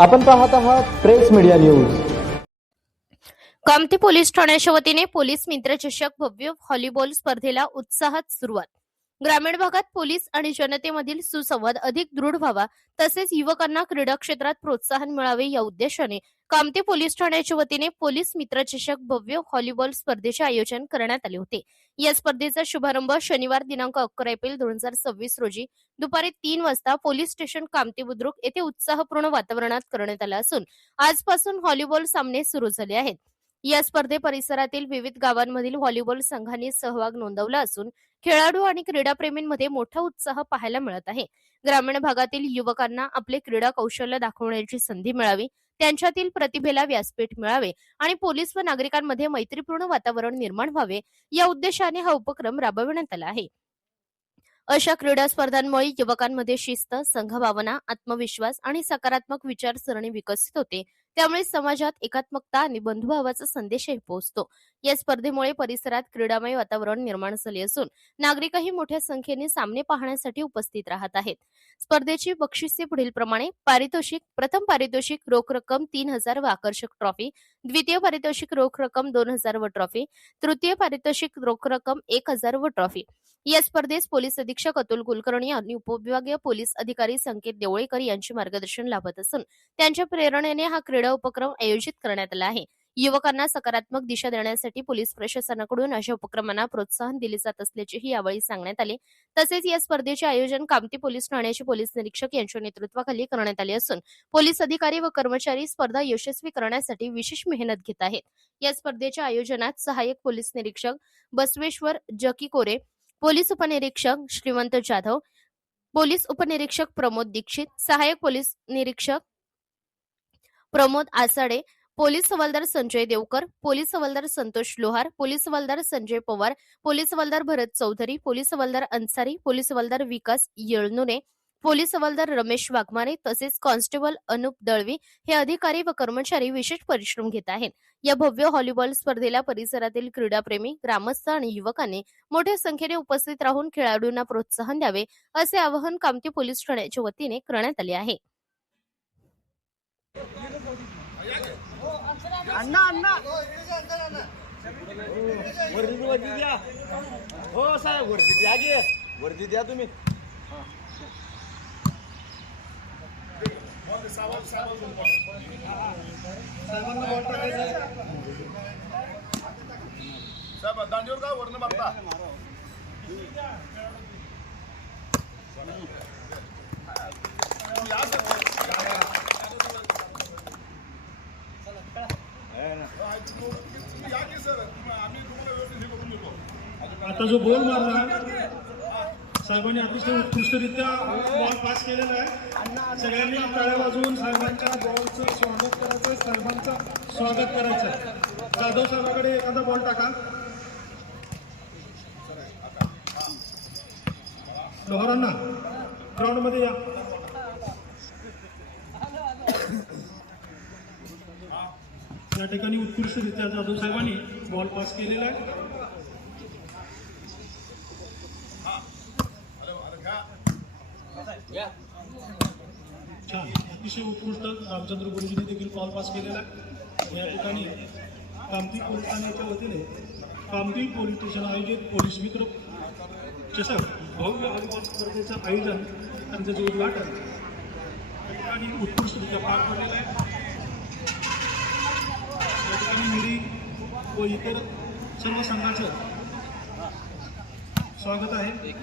आपण पाहत आहात press media news. Kamthi police ठाण्याच्या वतीने पोलीस मित्र चषक भव्य व्हॉलीबॉल स्पर्धेला उत्साहात सुरुवात। ग्रामीण भागात पोलीस आणि जनतेमधील सुसंवाद अधिक दृढ व्हावा तसेच युवकांना क्रीडा क्षेत्रात प्रोत्साहन मिळावे या उद्देशाने कामठी पोलीस ठाण्याच्या वतीने पोलीस मित्र चषक भव्य व्हॉलीबॉल स्पर्धेचे आयोजन करण्यात आले होते। या स्पर्धेचा शुभारंभ शनिवार दिनांक 11 एप्रिल 2026 रोजी दुपारी 3 वाजता पोलीस स्टेशन कामठी बुद्रुक येथे उत्साहपूर्ण वातावरणात करण्यात आला असून आजपासून व्हॉलीबॉल सामने सुरू झाले आहेत। या स्पर्धे परिसरातील विविध गावांमधील व्हॉलीबॉल संघांनी सहभाग नोंदवला असून खेळाडू आणि क्रीडाप्रेमींमध्ये मोठा उत्साह पाहायला मिळत आहे। ग्रामीण भागातील युवकांना आपले क्रीडा कौशल्य दाखवण्याची संधी मिळावी, त्यांच्यातील प्रतिभेला व्यासपीठ मिळावे आणि पोलीस व नागरिकांमध्ये मैत्रीपूर्ण वातावरण निर्माण व्हावे या उद्देशाने हा उपक्रम राबविण्यात आला आहे। अशा क्रीडा स्पर्धांमुळे युवकांमध्ये शिस्त, संघभावना, आत्मविश्वास आणि सकारात्मक विचारसरणी विकसित होते। त्यामुळे समाजात एकात्मकता आणि बंधुभावाचा संदेशही पोहोचतो। या स्पर्धेमुळे परिसरात क्रीडामय वातावरण निर्माण झाले असून नागरिकही मोठ्या संख्येने सामने पाहण्यासाठी उपस्थित राहत आहेत। स्पर्धेची बक्षिसे पुढीलप्रमाणे: पारितोषिक: प्रथम पारितोषिक रोख रक्कम 3000 व आकर्षक ट्रॉफी, द्वितीय पारितोषिक रोख रक्कम 2000 व ट्रॉफी, तृतीय पारितोषिक रोख रक्कम 1000 व ट्रॉफी। या स्पर्धेस पोलीस अधीक्षक अतुल कुलकर्णी आणि उपविभागीय पोलीस अधिकारी संकेत देवळेकर यांचे मार्गदर्शन लाभत असून त्यांच्या प्रेरणेने हा क्रीडा उपक्रम आयोजित करण्यात आला आहे। युवकांना सकारात्मक दिशा देण्यासाठी पोलीस प्रशासनाकडून अशा उपक्रमांना प्रोत्साहन दिले जात असल्याचेही यावेळी सांगण्यात आले। तसेच या स्पर्धेचे आयोजन कामठी पोलीस ठाण्याचे पोलीस निरीक्षक यांच्या नेतृत्वाखाली करण्यात आले असून पोलीस अधिकारी व कर्मचारी स्पर्धा यशस्वी करण्यासाठी विशेष मेहनत घेत आहेत। या स्पर्धेच्या आयोजनात सहाय्यक पोलीस निरीक्षक बसवेश्वर जकीकोरे, पोलीस उपनिरीक्षक श्रीमंत जाधव, पोलीस उपनिरीक्षक प्रमोद दीक्षित, सहाय्यक पोलीस निरीक्षक प्रमोद आसाडे, पोलीस हवालदार संजय देवकर, पोलीस हवालदार संतोष लोहार, पोलीस हवालदार संजय पवार, पोलीस हवालदार भरत चौधरी, पोलीस हवालदार अन्सारी, पोलीस हवालदार विकास येळनुरे, पोलीस हवालदार रमेश वाघमारे तसेच कॉन्स्टेबल अनुप दळवी हे अधिकारी व कर्मचारी विशेष परिश्रम घेत आहेत। या भव्य व्हॉलीबॉल स्पर्धेला परिसरातील क्रीडाप्रेमी, ग्रामस्थ आणि युवकांनी मोठ्या संख्येने उपस्थित राहून खेळाडूंना प्रोत्साहन द्यावे असे आवाहन कामठी पोलीस ठाण्याच्या वतीने करण्यात आले आहे। अन्ना अन्ना वर्दी द्या हो साहेब, वर्दी द्या गे, वर्दी द्या तुम्ही। साहेब दांडीवर का वर्ण मारता आता जो गोल मारला साहेबांनी अतिशय उत्कृष्टरित्या बॉल पास केलेला आहे। सगळ्यांनी टाळ्या वाजवून साहेबांच्या बॉलचं स्वागत करायचं, साहेबांचं स्वागत करायचं। जाधव साहेबांकडे एखादा बॉल टाका। लोहारांना ग्राउंड मध्ये या। या ठिकाणी उत्कृष्टरित्या जाधव साहेबांनी बॉल पास केलेला आहे। छान, अतिशय उत्कृष्ट रामचंद्र गुरुजींनी देखील बॉल पास केलेला आहे। या ठिकाणी कामठी पोलीस ठाण्याच्या वतीने कामठी पोलीस स्टेशन आयोजित पोलीस मित्र चषक भव्य व्हॉलीबॉल स्पर्धेचं आयोजन, त्यांचं जे उद्घाटन या ठिकाणी उत्कृष्टरित्या पार पडलेलं आहे। या ठिकाणी मिरी व इतर सर्व संघाचं स्वागत आहे।